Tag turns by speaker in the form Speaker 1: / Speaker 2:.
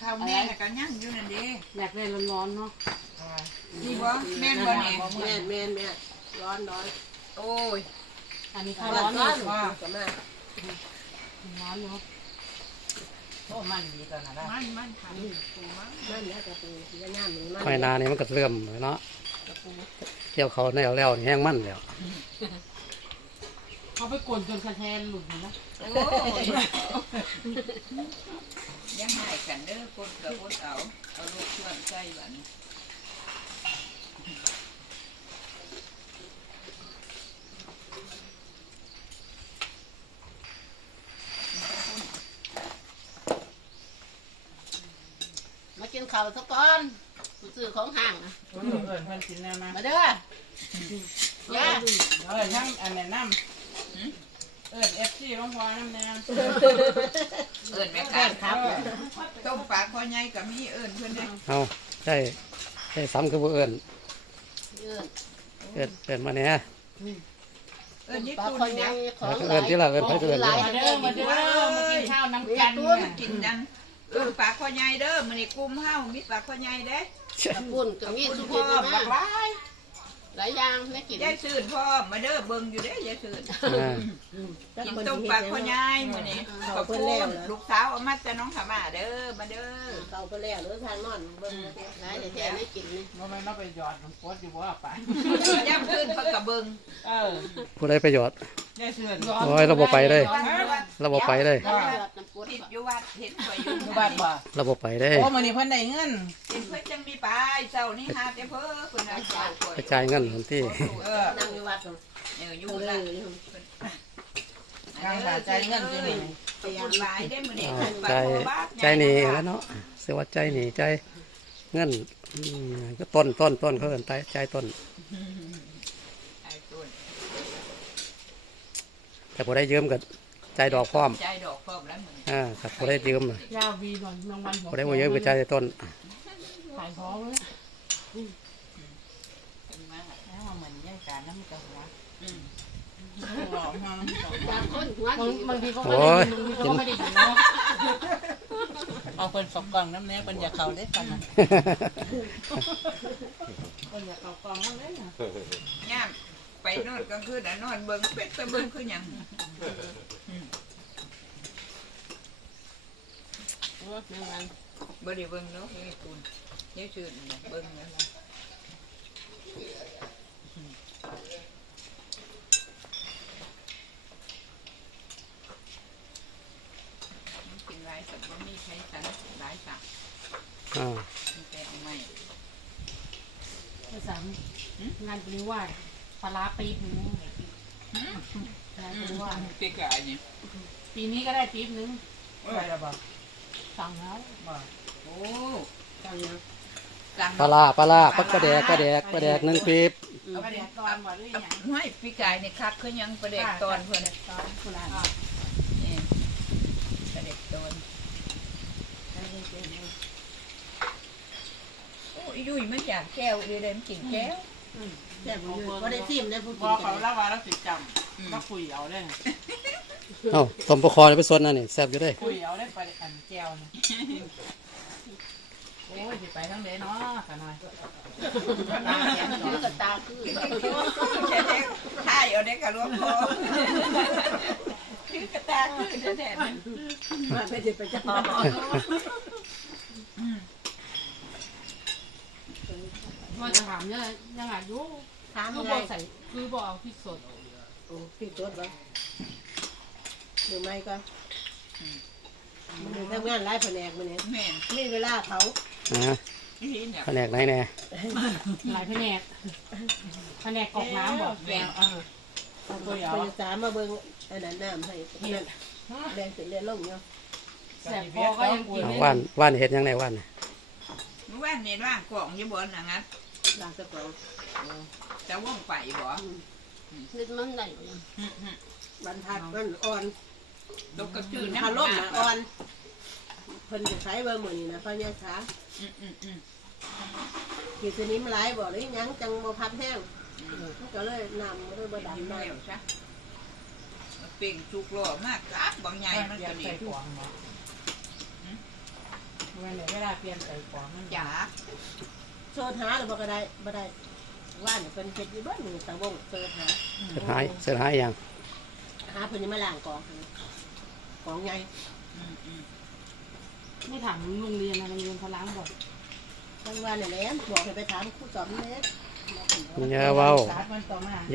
Speaker 1: เอาแม่กันยั่งอยู่นั่นดิ
Speaker 2: แบกเลยร้อนๆเนาะ
Speaker 1: นี่บ่แม่นบ่เนี่ย
Speaker 3: แม่ร้อน
Speaker 1: โอ้ย
Speaker 2: อันนี้ข้าวร้อนเลย
Speaker 3: ว่า
Speaker 2: ร้อนเนาะ
Speaker 4: โอ้มันดีตอนนั้น
Speaker 1: มันค่ะปูมัน
Speaker 3: เนี่ยจะเป็นย่าๆมัน
Speaker 5: หอยนานี่มันก็เริ่มเนาะเกี่ยวเขาแนวแล้วแห้งมันแล้ว
Speaker 2: เขาไปกวนจนคะแนนหลุดนะ
Speaker 1: โอ้ยยังให้กันเด้อคนกับคนเอาลูกชวนใจบัดนี้
Speaker 3: มากินข้าวสักก้อนซื้อของห่างนะ
Speaker 4: เอิญเพิ่นกินแล้วนะ
Speaker 3: มาเด้อย่า
Speaker 4: ทั้งอันแนะนำFC ลงพอน้ำแนว
Speaker 1: แม่การครับต้มปลาคอใหญ่กับมีเพิ่นเด้
Speaker 5: เอาใช่ซ้ำคือบ่เอิ้นมาเนี่ย
Speaker 1: ญี่ปุ่นเนี่ย
Speaker 5: เอิ้นที่ละเอิ้นไปเอิ้น
Speaker 2: มาเด้อมากินข้าวน้ำกัน
Speaker 1: กินกันปลาคอใหญ่เด้อมื้อนี้กุมเฮามีปลาคอใหญ่เด้
Speaker 3: ปุ่นกับมีสุกี้บักหลายอย่างไม่กิน
Speaker 1: ยายซื่นพ่อมาเด้อเบิ่งอยู่เด้ยายซื่นกินต้มปลาคอใหญ่มื้อนี้ขอบคุณลูกสาวเอามาแต่น้องขม่าเด้อมาเด้อ
Speaker 3: เขาไปแล้วหรือทานนอนเบิ่งหลายแต่ไม่กินนี่
Speaker 4: บ่แม่นเราไปหยอดน้ำโคตรอยู่บ่ไป
Speaker 1: ย่ำขึ้นเพิ่นก็เบิ่ง
Speaker 5: ผู้ใดประโยชน์
Speaker 4: ยายเสื่อน
Speaker 5: โอ้ยระบบไปเลยระบบไปเลย
Speaker 1: ติดอยู่วัดเห็นข่อยอยู่
Speaker 4: บ้านบ่
Speaker 5: ระบบไปเลย
Speaker 4: โอ้มื้อนี้เพิ่นได้เงิน
Speaker 1: เพิ่นจังมีไปเจ้านี่หาแต่เพิ่นเพิ่นเอา
Speaker 5: กระจายเงินทันที
Speaker 3: นั่งอยู่วัด
Speaker 1: อยู่ละ
Speaker 4: ทางหาใจเงินอยู่นี่
Speaker 5: ใจหนีแล้วเนาะเสียว่าใจหนีใจเงินก็ต้นเขาเอิ้นใจต้นแต่พอได้ยืมก็ใจดอกพร้อม
Speaker 1: ใจดอกพร้อมแล้วมึง
Speaker 5: ครับพอได้ยืม
Speaker 2: ยาววีหน่อยรางวัล
Speaker 5: พอได้มายืมก็ใจต้น
Speaker 2: ขายพร้อมเลย
Speaker 4: แล้วเหมือนย่างการน้ำกระหัว
Speaker 2: บางทีเขาไม่ได้ยินเขาไม่ได้ยินเนาะ
Speaker 4: เอาเพิ่นสกกล่องน้ำแน่เพิ่นอยากเข้าได้ฟังนะ
Speaker 2: เพิ่นอยากเข้ากล่องนั่นเลยนะ
Speaker 1: ย่ามไปนอนกลางคืนนอนเบิ่งเป็ดไปเบิ่งคือหยังบ่ได้เบิ่งเนาะนี่คุณนี่ชื่อเบิ่งแล้วกินหลายสัตว์บ่มีใครสันหลายสัตว์มีแต่เอาใหม่
Speaker 2: สามงานปริวาสปลาปีบนึงงานปริวาส
Speaker 1: ปีกายนี่
Speaker 2: ปีนี้ก็ได้ปีบนึง
Speaker 4: ไปแล้วบ่
Speaker 2: สั่งแล้ว
Speaker 1: โอ้
Speaker 3: สั่งนะ
Speaker 5: ปลาปักกระแดก1ปีบ
Speaker 2: เอาประเด็กตอนบ่หรือยัง
Speaker 1: ไม่ปีกายนี่คักคือยังประเด็กตอนเพิ่น
Speaker 2: ตอนคุณอา
Speaker 1: นี่ประเด็กตอนโอ้ยยุ่ยมันอยากแก้วเลยมันกินแก้ว
Speaker 3: แซ่บอยู่บ่ได้ทิ่มได้ผู้กิน
Speaker 4: เขาเล่าว่าเราสิจำก็คุยเอาได้
Speaker 5: ต้มปลาคอไปส่วนนั่นนี่แซ่บอยู่ได้
Speaker 4: คุยเอาได้ไปอันแก้วนี่โอ้ยสิไปทั้งเด้เนาะกันหน่อย
Speaker 3: ตาแข็งถือกระตาคือ
Speaker 1: ใช่เอาได้กับหลวงพ่อถือกระตาคือแท้ๆ
Speaker 3: มาไปสิไปจับ
Speaker 2: ว่าจะถามยังอายุ
Speaker 3: ถาม
Speaker 2: คือบอกใส่คือบอกเอาพริกสด
Speaker 3: โอ้พริกสดบ่หรือไม่ก็มันทำงานหลายแผนกมันเนี่ยมีเวลาเขา
Speaker 5: แผนกไหนแน่
Speaker 2: หลายแผนกกอกน้ำบอก
Speaker 3: แดงเอาไปสามมาเบิ่งอันนั้นน้ำให้แดงสิเรียนลงเนาะ
Speaker 2: แสบพอก็ยังกิน
Speaker 5: ว่านเห็ดยังไงว่าน
Speaker 1: ว่านนี่ล่างกล่องยี่บนนะงั้น
Speaker 3: ล่างกระเป๋า
Speaker 1: จะว่องไปบ่
Speaker 3: นึกมันไหนบรรทัดมันอ่อน
Speaker 1: ตกกระจืด
Speaker 3: น้ำล่มอ่อนเพิ่นจะใช้เบอร์หมื่นนี่นะพ่อเนี่ยขากี่ตัวนี้มันหลายบ่หรือยังจังบ่พับแห้งก็เลยนำเลยบ่ดันได้
Speaker 1: ใช่เป่งจุกหล่อมากครับบางใหญ่มันจะนี่
Speaker 4: บเวลาเปลี่ยนใส่ของมัน
Speaker 1: จ๋า
Speaker 3: โซนหาหรือบ่ก็ได้บ่ได้ว่าเนี่ยเป็นเฮ็ดอยู่เบ้านตังวงโซนหา
Speaker 5: เสียหายยัง
Speaker 3: หาเพิ่นมาล้างกองใหญ่
Speaker 2: ไม่ถามโรงเรียนอะไรโรงเรียนเขาล้างบ่อย
Speaker 3: ทั้งวันนี่แหละบอกให้ไปถามครูสอนแม่
Speaker 5: อย่าเว้า
Speaker 4: มันต่อมา